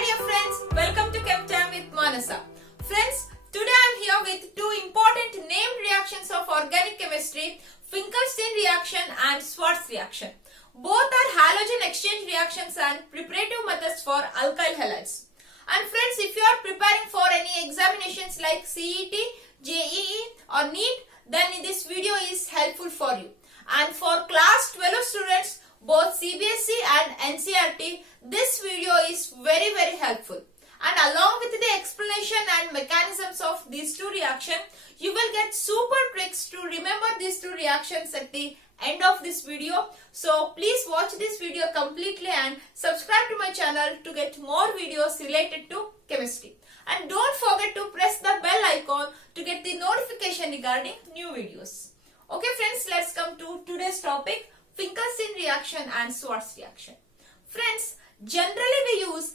dear friends, welcome to ChemTime with Manasa. Friends, today I am here with two important named reactions of organic chemistry, Finkelstein reaction and Swarts reaction. Both are halogen exchange reactions and preparative methods for alkyl halides. And friends, if you are preparing for any examinations like CET, JEE or NEET, then this video is helpful for you. And for class 12 students, both CBSE and NCERT, this video is very helpful. And along with the explanation and mechanisms of these two reactions, you will get super tricks to remember these two reactions at the end of this video. So please watch this video completely and subscribe to my channel to get more videos related to chemistry. And don't forget to press the bell icon to get the notification regarding new videos. Okay friends, let's come to today's topic, Finkelstein reaction and Swarts reaction. Friends, generally we use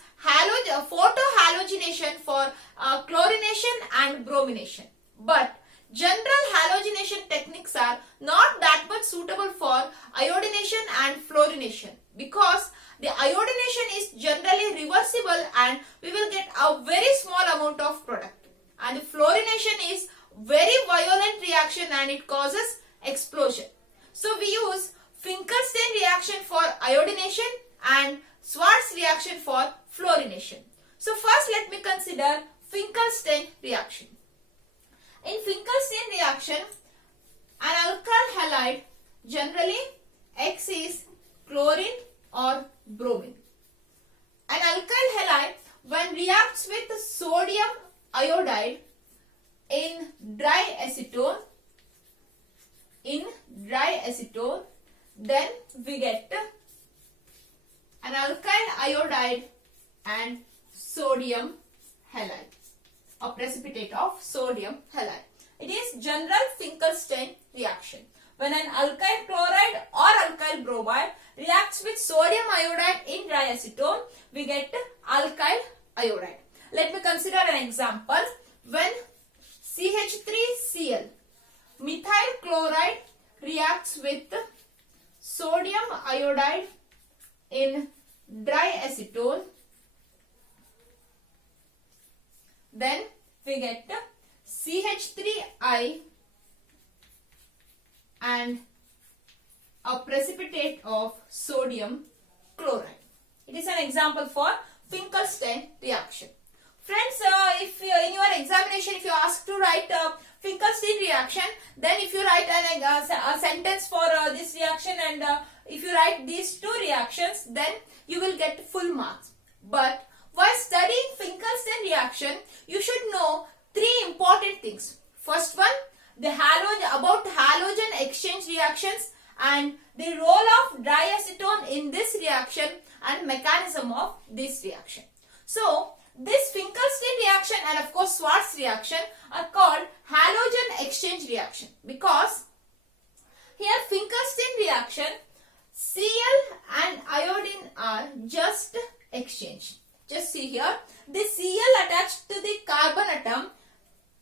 photohalogenation for chlorination and bromination. But general halogenation techniques are not that much suitable for iodination and fluorination because the iodination is generally reversible and we will get a very small amount of product. And the fluorination is very violent reaction and it causes explosion. So we use Finkelstein reaction for iodination and Swarts reaction for fluorination. So first let me consider Finkelstein reaction. In Finkelstein reaction, an alkyl halide, generally X is chlorine or bromine. An alkyl halide when reacts with sodium iodide in dry acetone, then we get an alkyl iodide and sodium halide, a precipitate of sodium halide. It is general Finkelstein reaction. When an alkyl chloride or alkyl bromide reacts with sodium iodide in dry acetone, we get alkyl iodide. Let me consider an example. When CH3Cl, methyl chloride reacts with sodium iodide in dry acetone, then we get CH3I and a precipitate of sodium chloride. It is an example for Finkelstein reaction. Friends, if in your examination, if you are asked to write Finkelstein reaction, then if you write a sentence for this reaction and if you write these two reactions, then you will get full marks. But while studying Finkelstein reaction, you should know three important things. First one, about halogen exchange reactions and the role of dry acetone in this reaction and mechanism of this reaction. So, this Finkelstein reaction and of course Swarts reaction are called halogen exchange reaction because here Finkelstein reaction, Cl and iodine are just exchanged. Just see here, this Cl attached to the carbon atom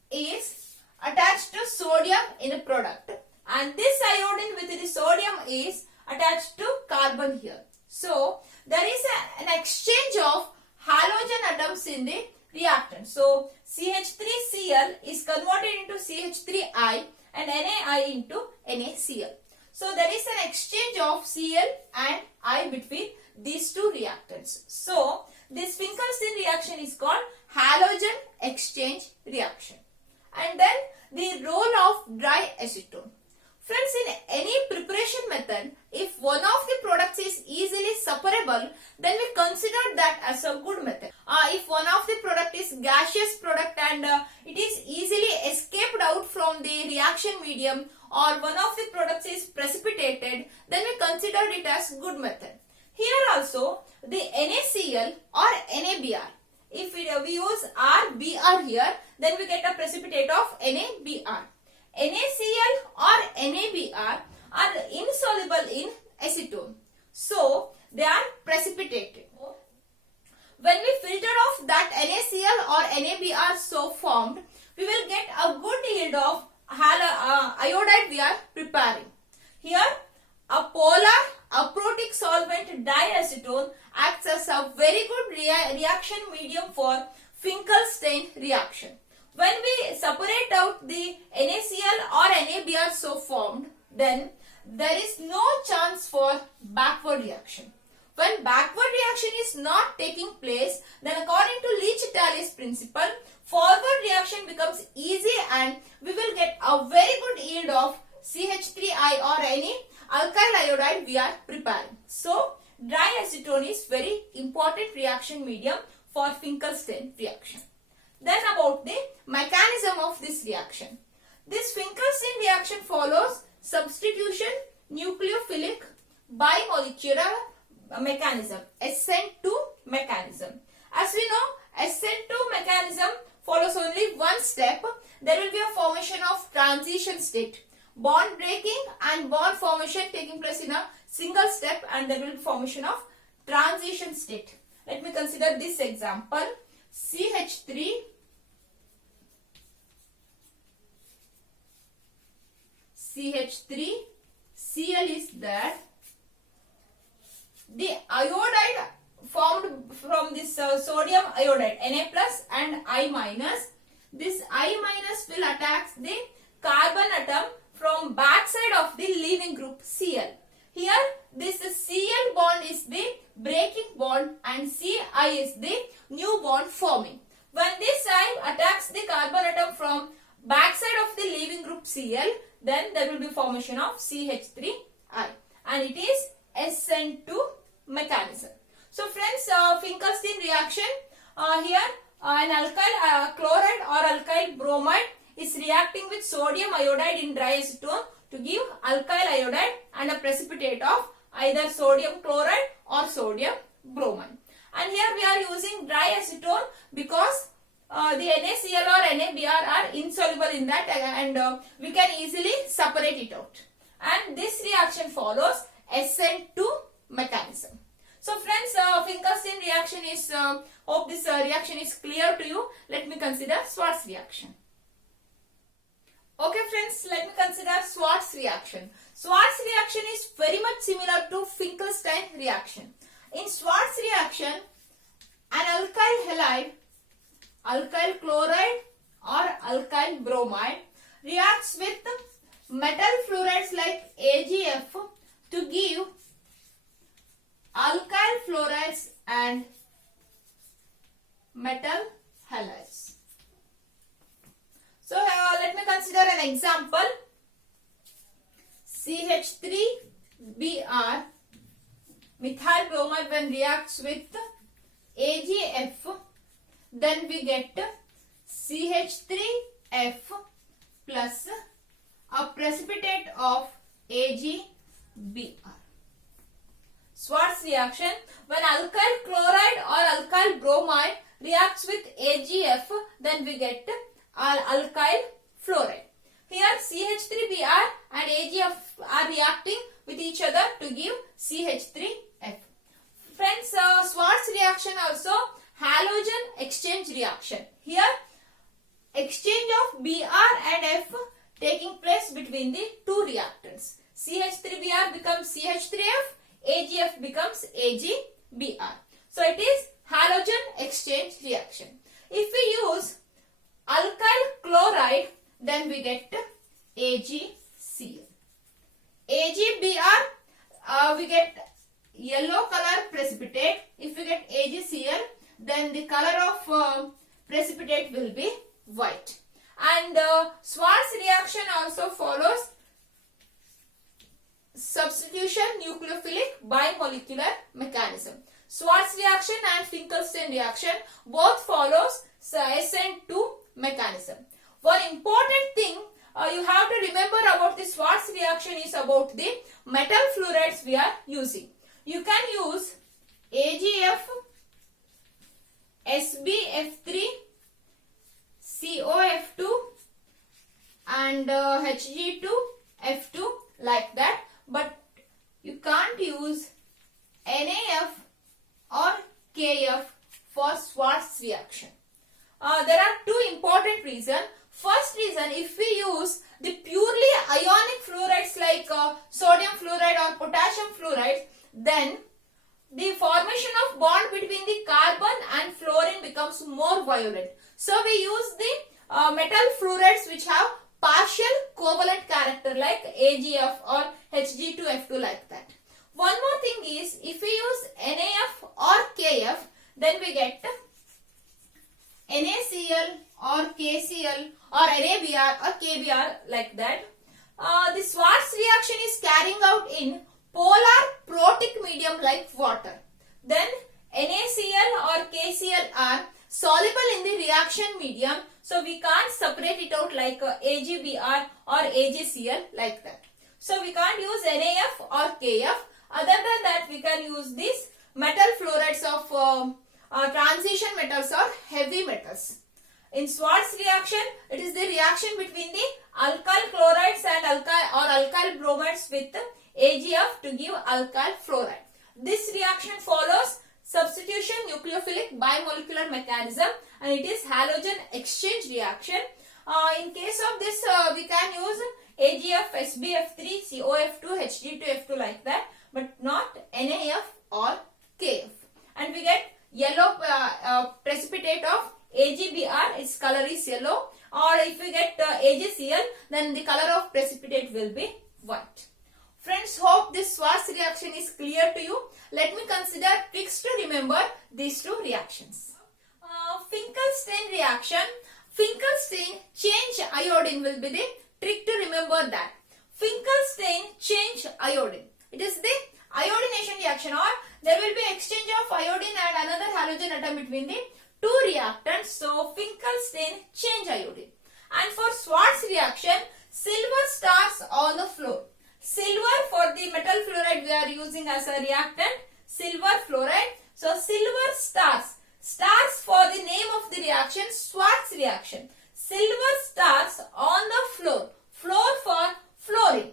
is attached to sodium in a product and this iodine with the sodium is attached to carbon here. So, there is an exchange of halogen atoms in the reactant. So, CH3Cl is converted into CH3I and NaI into NaCl. So, there is an exchange of Cl and I between these two reactants. So, this Finkelstein reaction is called halogen exchange reaction. And then the role of dry acetone. Friends, in any preparation method, if one of the products is easily separable, then we consider that as a good method. If one of the product is gaseous product and it is easily escaped out from the reaction medium or one of the products is precipitated, then we consider it as good method. Here also, the NaCl or NaBr. If we use RBr here, then we get a precipitate of NaBr. NaCl or NaBr are insoluble in acetone. So, they are precipitated. When we filter off that NaCl or NaBr so formed, we will get a good yield of iodide we are preparing. Here, a polar aprotic solvent diacetone acts as a very good reaction medium for Finkelstein reaction. When we separate out the NaCl or NaBr so formed, then there is no chance for backward reaction. When backward reaction is not taking place, then according to Leach-Tallis principle, forward reaction becomes easy and we will get a very good yield of CH3I or any alkyl iodide we are preparing. So, dry acetone is very important reaction medium for Finkelstein reaction. Then about the mechanism of this reaction. This Finkelstein reaction follows substitution nucleophilic bimolecular mechanism, SN2 mechanism. As we know, SN2 mechanism follows only one step. There will be a formation of transition state. Bond breaking and bond formation taking place in a single step, and there will be formation of transition state. Let me consider this example. CH3 Cl is there. The iodide formed from this sodium iodide Na plus and I minus. This I minus will attack the carbon atom from backside of the leaving group Cl. Here this Cl bond is the breaking bond and Ci is the new bond forming. When this I attacks the carbon atom from backside of the leaving group Cl, then there will be formation of CH3I, and it is SN2 mechanism. So friends, Finkelstein reaction, here an alkyl chloride or alkyl bromide is reacting with sodium iodide in dry acetone to give alkyl iodide and a precipitate of either sodium chloride or sodium bromide. And here we are using dry acetone because the NaCl or NaBr are insoluble in that, and we can easily separate it out. And this reaction follows SN2 mechanism. So friends, Finkelstein reaction is, hope this reaction is clear to you. Let me consider Swarts reaction. Okay friends, let me consider Swarts reaction. Swarts reaction is very much similar to Finkelstein reaction. In Swarts reaction, an alkyl halide, alkyl chloride or alkyl bromide reacts with metal fluorides like AgF to give alkyl fluorides and metal halides. So let me consider an example. CH3Br methyl bromide when reacts with AgF, then we get CH3F plus a precipitate of AgBr. Swarts reaction, when alkyl chloride or alkyl bromide reacts with AgF, then we get alkyl fluoride. Here CH3Br and AgF are reacting with each other to give CH3F. Friends, Swarts reaction also halogen exchange reaction. Here exchange of Br and F taking place between the two reactants. CH3Br becomes CH3F, AgF becomes AgBr. So it is halogen exchange reaction. If we use alkyl chloride, then we get AgCl. AgBr, we get yellow color precipitate. If we get AgCl, then the color of precipitate will be white. And Swarts reaction also follows substitution nucleophilic bimolecular mechanism. Swarts reaction and Finkelstein reaction both follows SN2 mechanism. One important thing you have to remember about the Swarts reaction is about the metal fluorides we are using. You can use AgF, SbF3, COF2 and Hg2F2 like that, but you can't use NaF or KF for Swarts reaction. There are two important reasons. First reason, if we use the purely ionic fluorides like sodium fluoride or potassium fluoride, then the formation of bond between the carbon and fluorine becomes more violent. So we use the metal fluorides which have partial covalent character like AgF or Hg2F2 like that. One more thing is, if we use NaF or KF, then we get NaCl or KCl or NaBr or KBr like that. The Swarts reaction is carrying out in polar protic medium like water. Then NaCl or KCl are soluble in the reaction medium, so we can't separate it out like AgBr or AgCl like that. So we can't use NaF or KF. Other than that, we can use these metal fluorides of transition metals or heavy metals. In Swarts reaction, it is the reaction between the alkyl chlorides and alkyl bromides with AgF to give alkyl fluoride. This reaction follows substitution nucleophilic bimolecular mechanism and it is halogen exchange reaction. In case of this, we can use AgF, SbF3, COF2, Hg2F2 like that, but not NaF or KF. And we get yellow precipitate of AgBr, its color is yellow, or if we get AgCl, then the color of precipitate will be white. Friends, hope this Swarts reaction is clear to you. Let me consider tricks to remember these two reactions. Finkelstein reaction. Finkelstein change iodine will be the trick to remember that. Finkelstein change iodine. It is the iodination reaction, or there will be exchange of iodine and another halogen atom between the two reactants. So Finkelstein change iodine. And for Swarts reaction, silver stars on the floor. Silver for the metal fluoride we are using as a reactant, silver fluoride. So silver stars. Stars for the name of the reaction, Swarts reaction. Silver stars on the floor. Floor for fluorine.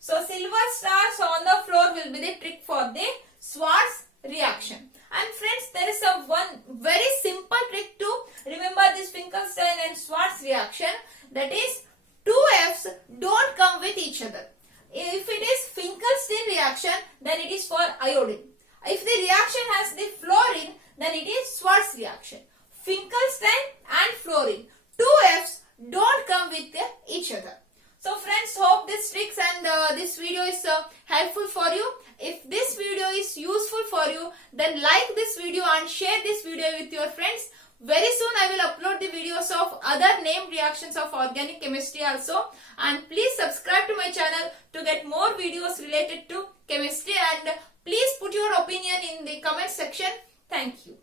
So silver stars on the floor will be the trick for the Swarts reaction. And friends, there is one very simple trick to remember this Finkelstein and Swarts reaction. That is, two F's don't come with each other. If it is Finkelstein reaction, then it is for iodine. If the reaction has the fluorine, then it is Swarts reaction. Finkelstein and fluorine. Two F's don't come with each other. So friends, hope this tricks and this video is helpful for you. If this video is useful for you, then like this video and share this video with your friends. Very soon I will upload the videos of other named reactions of organic chemistry also. And please subscribe to my channel to get more videos related to chemistry. And please put your opinion in the comment section. Thank you.